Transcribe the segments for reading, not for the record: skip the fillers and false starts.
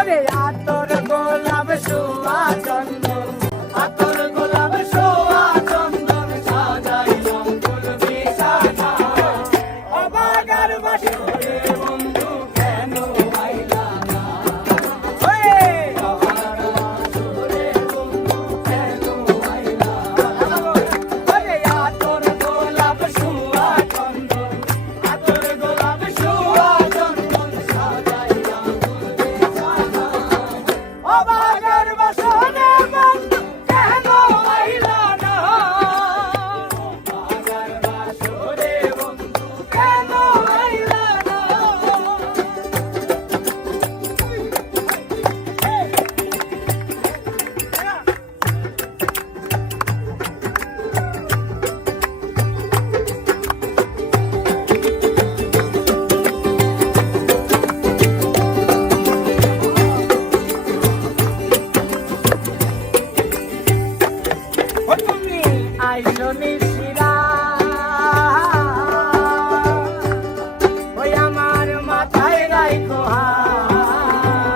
ওরে আতর গোলাপ সোয়া চন্দন, আতর গোলাপ সোয়া চন্দন সাজাইলাম ফুল বিছানা। অবাগার বাসরে বন্ধু কেন আইলা না? অবাগার বাসরে বন্ধু কেন আইলা না? ওরে আতর গোলাপ সোয়া চন্দন, আতর গোলাপ সোয়া চন্দন সাজাইলাম ফুল বিছানা। অবাগার বাসরে বন্ধু কেন আইলা না? অবাগার বাসরে বন্ধু কেন আইলা না? ও তুমি আইলো নিশিরা, ওই আমার মাথায় রাইখো হাত।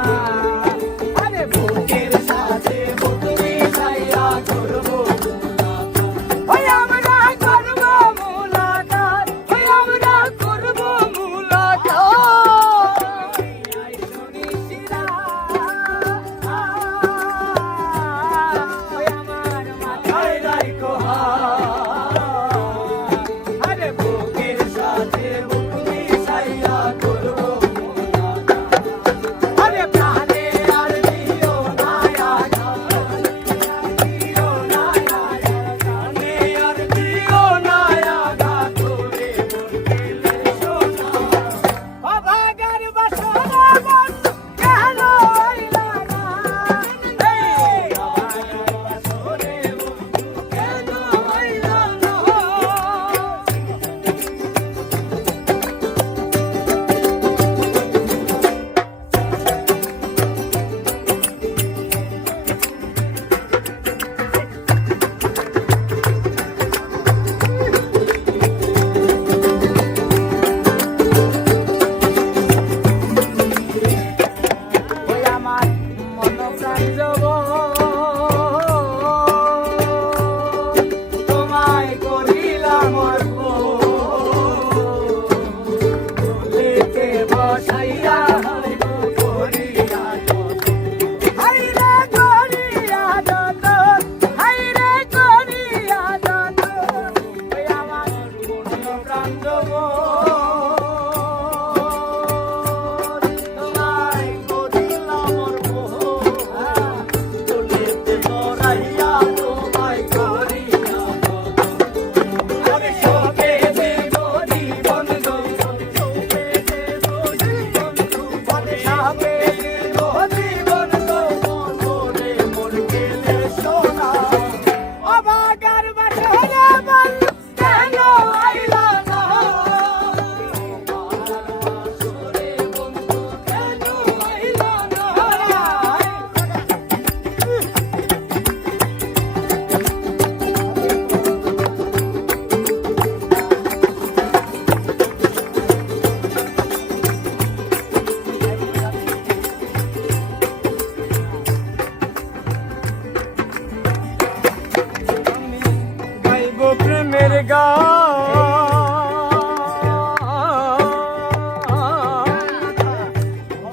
আরে বুকের সাথে বুকে মিশাইয়া করবো মুলাকাত। ওই আমরা করবো মুলাকাত, ওই আমরা করবো মুলাকাত। আইলো নিশিরা, ওই আমার মাথায় রাইখো হাত। আরে বুকের সাথে বুক মিশাইয়া করবো মুলাকাত। আরে প্রাণে আর দিও না আঘাত, দিও না আঘাত, প্রাণে আর দিও না আঘাত, ওরে মন গেলে সোনা। অবাগার বাসরে বন্ধু কেন আইলা না? অবাগার বাসরে বন্ধু কেন আইলা না? ওই আমার মন প্রাণ জগৎ তোমায় করিলাম অর্পণ। ভুলিতে বসাইয়া হইব করিয়া যতন। হাইরে করিয়া যতন, হাইরে করিয়া যতন। ওই আমার মন প্রাণ জগৎ তোমায় করিলাম অর্পণ। ভুলিতে বসাইয়া তোমায় করিয়া যতন। আরে শোকে দেব জীবন যৌবন, শোকে দেব জীবন যৌবন, শোকে দেব জীবন যৌবন, ওরে মন গেলে সোনা। অবাগার বাসরে বন্ধু কেন আইলা না? অবাগার বাসরে বন্ধু কেন আইলা না? গাইব প্রেমের গান,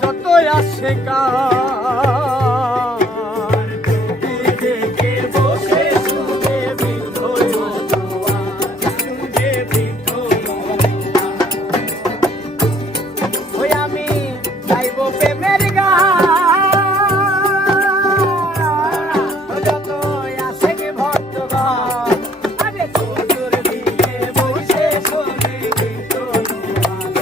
যত আসে গান, দিকে বসে শুনে বৃদ্ধ জোয়ান, শুনে বৃদ্ধ জোয়ান। ওই আমি গাইব প্রেমের গান, যত আসে গে ভক্তগণ। আরে চতুর দিকে বসে শোনে বৃদ্ধ জোয়ান।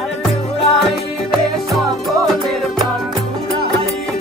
আরে উড়াইবে সকলের প্রাণ, উড়াইবে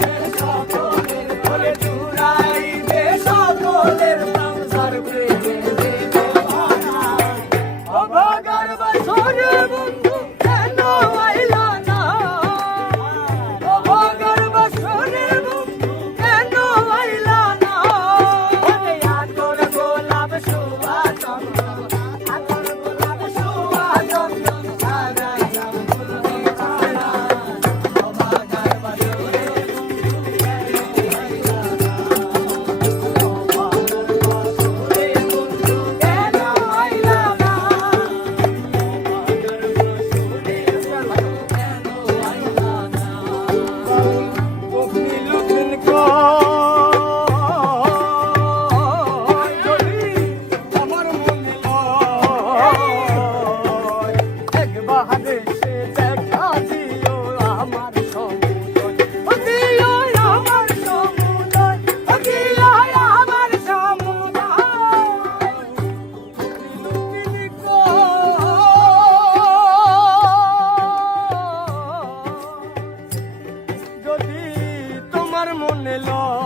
মনে লয়